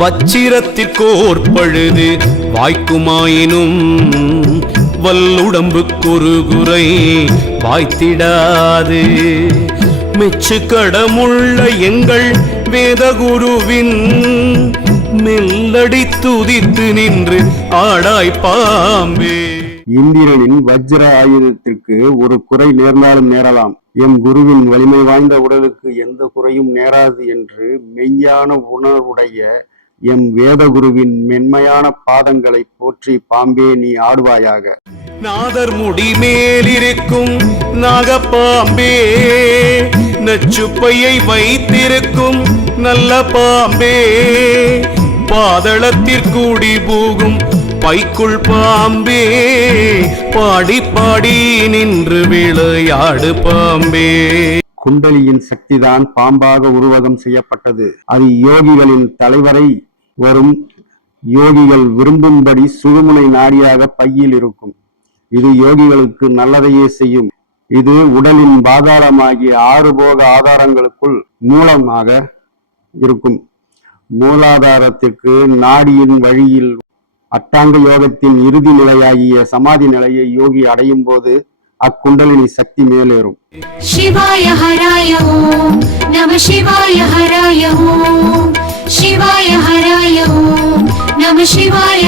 வச்சிரத்திற்கோர் பழுது வாய்க்குமாயினும் வல்லுடம்புக்கொரு குறை வாய்த்திடாது. மெச்சு கடமுள்ள எங்கள் வேதகுருவின் மெல்லடி துதித்து நின்று ஆடாய் பாம்பே. இந்திரனின் வஜ்ர ஆயுதத்திற்கு ஒரு குறை நேர்ந்தாலும் நேரலாம். எம் குருவின் வலிமை வாய்ந்த உடலுக்கு எந்த குறையும் நேராது என்று மெய்யான உணர்வுடைய எம் வேதகுருவின் மென்மையான பாதங்களை போற்றி பாம்பே நீ ஆடுவாயாக. நாதர் முடி மேலிருக்கும் நாகப்பாம்பே நச்சுப்பையை வைத்திருக்கும் நல்ல பாம்பே. பாதளத்திற்கூடி போகும் பைக்குள் பாம்பே பாடி பாடி நின்று விளையாடு பாம்பே. குண்டலியின் சக்திதான் பாம்பாக உருவகம் செய்யப்பட்டது. அது யோகிகளின் தலைவரை வரும் யோகிகள் விரும்பும்படி சுழுமுனை நாடியாக பையில் இருக்கும். இது யோகிகளுக்கு நல்லதையே செய்யும். இது உடலின் பாதாளமாகிய ஆறு போக ஆதாரங்களுக்குள் மூலமாக இருக்கும். மூலாதாரத்திற்கு நாடியின் வழியில் அட்டாங்க யோகத்தின் இறுதி நிலையாகிய சமாதி நிலையை யோகி அடையும் போது ఆ కుండలిని శక్తి మేలేరు. శివాయ హరాయ నమ శివాయ హరాయ శివాయ హరాయ నమ శివాయ